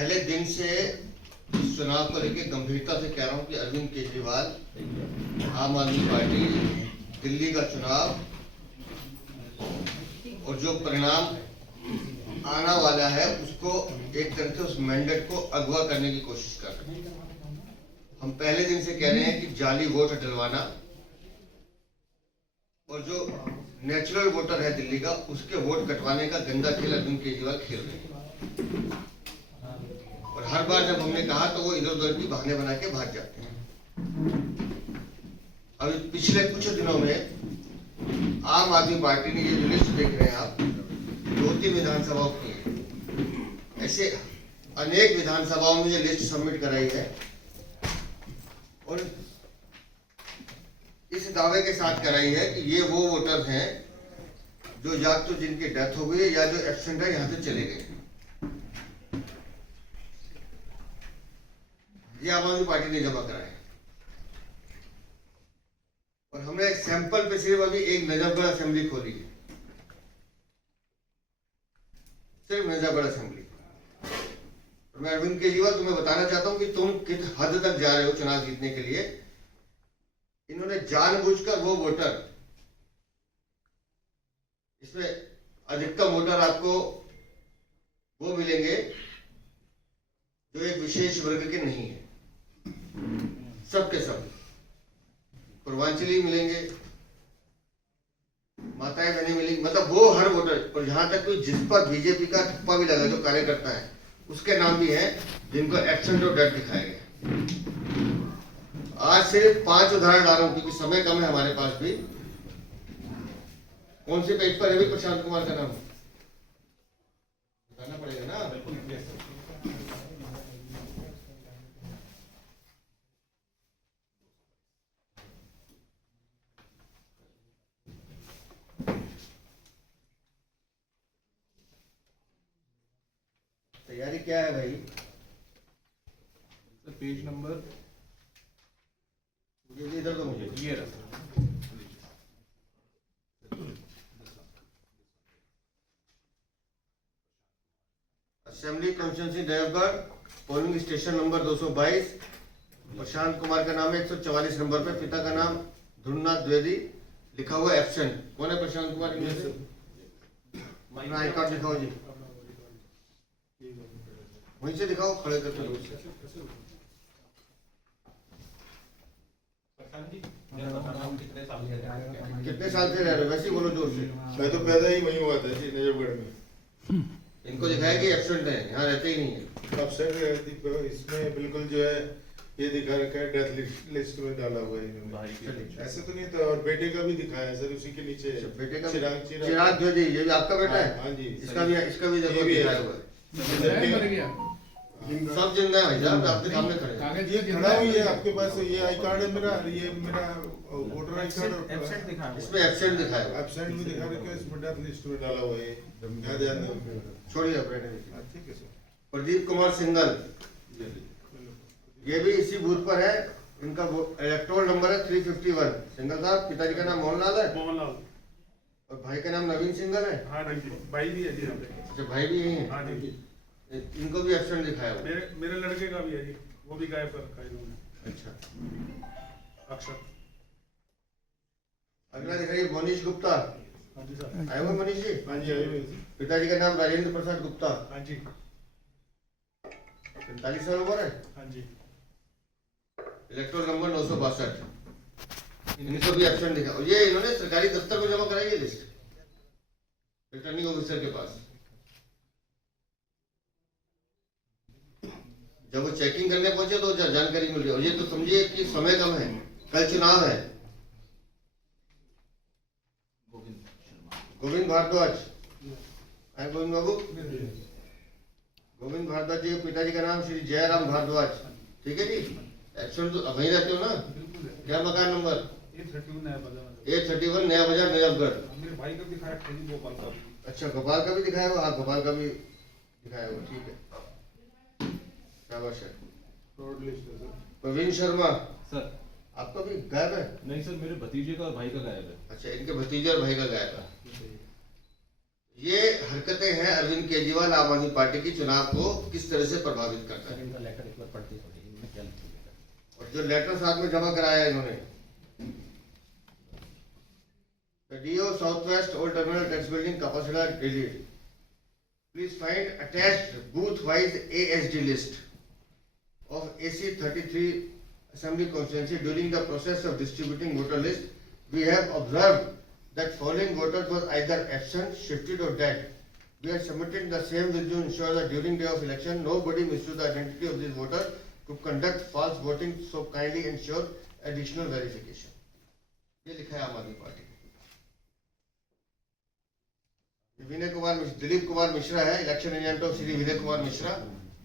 पहले दिन से इस चुनाव को लेकर गंभीरता से कह रहा हूं कि अरविंद केजरीवाल, आम आदमी पार्टी, दिल्ली का चुनाव और जो परिणाम आना वाला है उसको एक तरह से उस मैंडेट को अगवा करने की कोशिश कर रहे हैं। हम पहले दिन से कह रहे हैं कि जाली वोट डलवाना और जो नेचुरल वोटर है दिल्ली का उसके वोट कटवाने का गंदा खेल अरविंद केजरीवाल खेल रहे हैं। और हर बार जब हमने कहा तो वो इधर उधर की बहाने बना के भाग जाते हैं। अभी पिछले कुछ दिनों में आम आदमी पार्टी ने ये जो लिस्ट देख रहे हैं आप, 2-3 विधानसभाओं की है, ऐसे अनेक विधानसभाओं में ये लिस्ट सबमिट कराई है और इस दावे के साथ कराई है कि ये वो वोटर्स हैं जो या तो जिनकी डेथ हो गई या जो एब्सेंट है यहां से चले गए। ये आम आदमी पार्टी ने जमा कराए और हमने एक सैंपल पे सिर्फ अभी एक नजफगढ़ असेंबली खोली है, सिर्फ नजफगढ़ असेंबली। और मैं अरविंद केजरीवाल तुम्हें बताना चाहता हूं कि तुम किस हद तक जा रहे हो चुनाव जीतने के लिए। इन्होंने जानबूझकर वो वोटर, इसमें अधिकतम वोटर आपको वो मिलेंगे जो एक विशेष वर्ग के नहीं है, सबके सब पूर्वांचली मिलेंगे, माताएं बहनें मिलेंगी, मतलब वो हर वोटर। और जहां तक कोई जिस पर बीजेपी का ठप्पा भी लगा, जो कार्यकर्ता है उसके नाम भी हैं जिनको एब्सेंट और डेथ दिखाया गया। आज सिर्फ 5 उदाहरण डाल रहा हूं क्योंकि समय कम है हमारे पास भी। कौन से पेज पर है भी प्रशांत कुमार का नाम बताना पड़ेगा ना। तैयारी क्या है भाई? पेज नंबर इधर तो मुझे ये रहा। Assembly constituency Najafgarh, polling station number 222। Prashant Kumar का नाम है 144 नंबर पे, पिता का नाम ध्रुवनाथ द्विवेदी, लिखा हुआ एब्सेंट। कौन है प्रशांत कुमार? अपना आई कार्ड दिखाओ जी, वहीं से दिखाओ, खड़े करके। कितने साल से रह रहे हो? वैसे ही बोलो जोर से। मैं तो पैदा ही वहीं हुआ था जी, नजफगढ़ में। इनको दिखाया कि एब्सेंट है, यहाँ रहते ही नहीं है। अब इसमें बिल्कुल जो है ये दिखा रखा है, डेथ लिस्ट में डाला हुआ है इन्होंने। ऐसे तो नहीं था। और बेटे का भी दिखाया सर, उसी के नीचे बेटे का चिराग द्विवेदी, ये भी आपका बेटा है? हाँ जी। इसका भी देखो दिखाया हुआ है। सब जिंदा है भाई साहब, आपके सामने खड़े हैं। ये खड़ा हुई है आपके पास, ये आई कार्ड है मेरा, ये मेरा वोटर आई कार्ड। एब्सेंट दिखा, इसमें एब्सेंट दिखाया हुआ है। एब्सेंट भी दिखा रखा है, इसमें डेथ लिस्ट में डाला हुआ है। ध्यान छोड़िए अपने। ठीक है सर। प्रदीप कुमार सिंगल, ये भी इसी बूथ पर है। इनका इलेक्टोरल नंबर है 351। सिंगल साहब, पिताजी का नाम मोहनलाल है मोहनलाल, और भाई का नाम नवीन सिंगल है। हाँ जी, भाई भी है जी यहाँ पे। अच्छा, भाई भी यही है। हाँ जी, इनको भी एब्सेंट दिखाया हुआ है। मेरे लड़के का भी है जी, वो भी गायब कर रखा है इन्होंने। अच्छा, अक्षर। अगला दिखाइए मनीष गुप्ता। हाँ जी सर। आए हुए मनीष जी? हाँ जी, आइए। पिताजी का नाम राजेंद्र प्रसाद गुप्ता। हाँ जी, 45 साल उम्र है। हाँ जी। Electoral number 962। इनको भी एब्सेंट दिखा। और ये इन्होंने सरकारी दफ्तर को जमा कराई है लिस्ट, रिटर्निंग ऑफिसर के पास। जब वो चेकिंग करने पहुंचे तो जानकारी मिल रही है। और ये तो समझिए कि समय कम है, कल चुनाव है। गोविंद भारद्वाज, आए गोविंद बाबू? गोविंद भारद्वाज जी, पिताजी का नाम श्री जयराम भारद्वाज। ठीक है जी, एब्सेंट तो वहीं रहते हो ना? क्या मकान नंबर? 831 नया बाजार। 831 नया बाजार, नजफगढ़। मेरे भाई का दिखाया था जी, भोपाल का भी। अच्छा, गोपाल का भी दिखाया हुआ? हाँ, गोपाल का भी दिखाया हुआ। ठीक है, शाबाश है। फ्रॉड लिस्ट है सर। प्रवीण शर्मा, सर आपका भी गायब है? नहीं सर, मेरे भतीजे का और भाई का गायब है। अच्छा, इनके भतीजे और भाई का गायब है। ये हरकतें हैं अरविंद केजरीवाल आम आदमी पार्टी की चुनाव को किस तरह से प्रभावित करता है। इनका लेटर एक बार पढ़ते थोड़ी इनमें क्या लिखा है? और जो लेटर साथ में जमा कराया इन्होंने, DO Southwest Old Terminal Tax Building Kapasada Delhi, please find attached booth wise ASD list of AC 33 Assembly Constituency. During the process of distributing voter list, we have observed that following voters was either absent, shifted or dead. We are submitting the same with you ensure that during day of election nobody misuse the identity of this voter to conduct false voting, so kindly ensure additional verification. ये लिखा है आम आदमी party. Dilip Kumar Mishra है, election agent of Shri Vinay Kumar Mishra.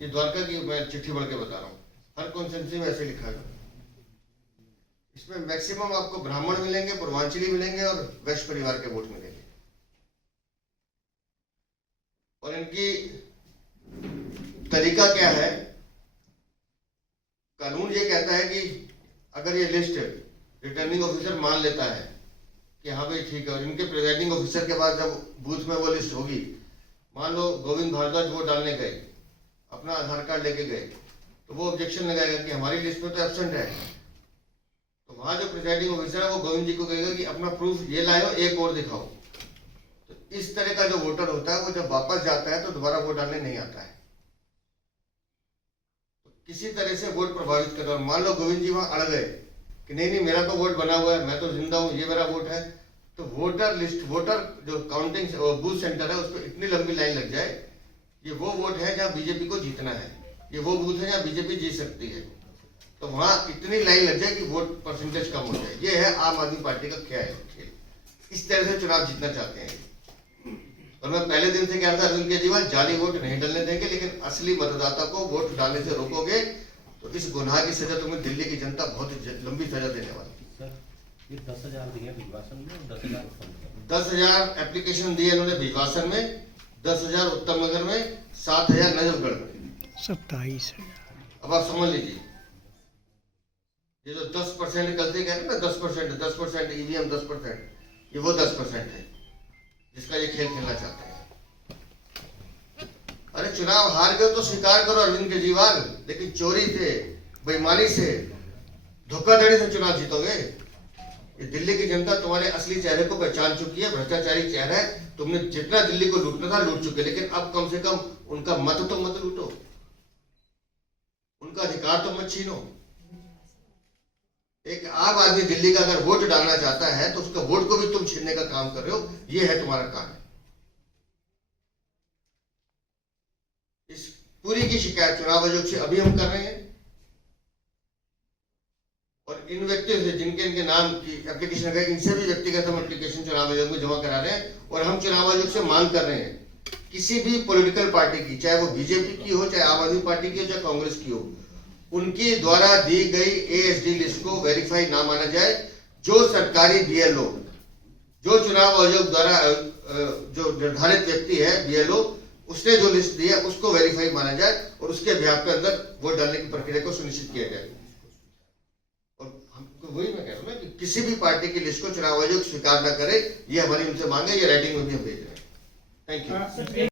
ये द्वारका की मैं चिट्ठी बढ़ के बता रहा हूँ, हर कॉन्स्टिट्यूंसी में ऐसे लिखा है। इसमें मैक्सिमम आपको ब्राह्मण मिलेंगे, पूर्वांचली मिलेंगे और वैश्य परिवार के वोट मिलेंगे। और इनकी तरीका क्या है, कानून ये कहता है कि अगर ये लिस्ट रिटर्निंग ऑफिसर मान लेता है कि हाँ भाई ठीक है, और इनके प्रिजाइडिंग ऑफिसर के पास जब बूथ में वो लिस्ट होगी, मान लो गोविंद भारद्वाज वोट डालने गए, अपना आधार कार्ड लेके गए, तो वो ऑब्जेक्शन लगाएगा कि हमारी लिस्ट में तो एब्सेंट है। तो वहां जो प्रिजाइडिंग ऑफिसर है वो गोविंद जी को कहेगा कि अपना प्रूफ ये लाओ, एक और दिखाओ। तो इस तरह का जो वोटर होता है वो जब वापस जाता है तो दोबारा वोट डालने नहीं आता है। तो किसी तरह से वोट प्रभावित कर रहा है। मान लो गोविंद जी वहां अड़ गए कि नहीं मेरा तो वोट बना हुआ है, मैं तो जिंदा हूं, ये मेरा वोट है, तो वोटर लिस्ट, वोटर जो काउंटिंग बूथ सेंटर है उस पर इतनी लंबी लाइन लग जाए, ये वो वोट है जहां बीजेपी को जीतना है, ये वो बूथ है जहां बीजेपी जीत सकती है, तो वहां इतनी लाइन लग जाए कि वोट परसेंटेज कम हो जाए। ये है आम आदमी पार्टी का क्या है खेल। इस तरह से चुनाव जीतना चाहते हैं। और मैं पहले दिन से कह रहा था अरविंद केजरीवाल जाली वोट नहीं डलने देंगे, लेकिन असली मतदाता को वोट डालने से रोकोगे तो इस गुनाह की सजा तुम्हें दिल्ली की जनता बहुत लंबी सजा देने वाली। सर ये 10,000 दिए भिजवासन में और 10,000 उत्तम नगर में। 10,000 एप्लीकेशन दिए इन्होंने भिजवासन में, 10,000 उत्तम नगर में, 7,000 नजफगढ़ में, 27,000। अब आप समझ लीजिए, ये जो 10% गलती कह रहे हैं ना, 10% ईवीएम 10%, ये वो 10% है जिसका ये खेल खेलना चाहते हैं। अरे चुनाव हार गए तो स्वीकार करो अरविंद केजरीवाल, लेकिन चोरी से, बेईमानी से, धोखाधड़ी से चुनाव जीतोगे। ये दिल्ली की जनता तुम्हारे असली चेहरे को पहचान चुकी है, भ्रष्टाचारी चेहरा है। तुमने जितना दिल्ली को लूटना था लूट चुके, लेकिन अब कम से कम उनका मत तो मत लूटो, उनका अधिकार तो मत छीनो। एक आम आदमी दिल्ली का अगर वोट डालना चाहता है तो उसका वोट को भी तुम छीनने का काम कर रहे हो, ये है तुम्हारा काम। इस पूरी की शिकायत चुनाव आयोग से अभी हम कर रहे हैं, और इन व्यक्तियों से जिनके इनके नाम की एप्लीकेशन है, इनसे भी व्यक्तिगत हम एप्लीकेशन चुनाव आयोग में जमा करा रहे हैं। और हम चुनाव आयोग से मांग कर रहे हैं, किसी भी पॉलिटिकल पार्टी की, चाहे वो बीजेपी की हो, चाहे आम आदमी पार्टी की हो, चाहे कांग्रेस की हो, उनकी द्वारा दी गई एएसडी लिस्ट को वेरीफाई ना माना जाए। जो सरकारी बीएलओ, जो चुनाव आयोग द्वारा जो निर्धारित व्यक्ति है बीएलओ, उसने जो लिस्ट दी है उसको वेरीफाई माना जाए और उसके बिहाफ पे अंदर वोट डालने की प्रक्रिया को सुनिश्चित किया जाए। और हमको वही मैं कह रहा हूँ ना कि किसी भी पार्टी की लिस्ट को चुनाव आयोग स्वीकार न करे, ये हमारी उनसे मांग है, ये राइटिंग में भी हम भेज रहे हैं। Thank you.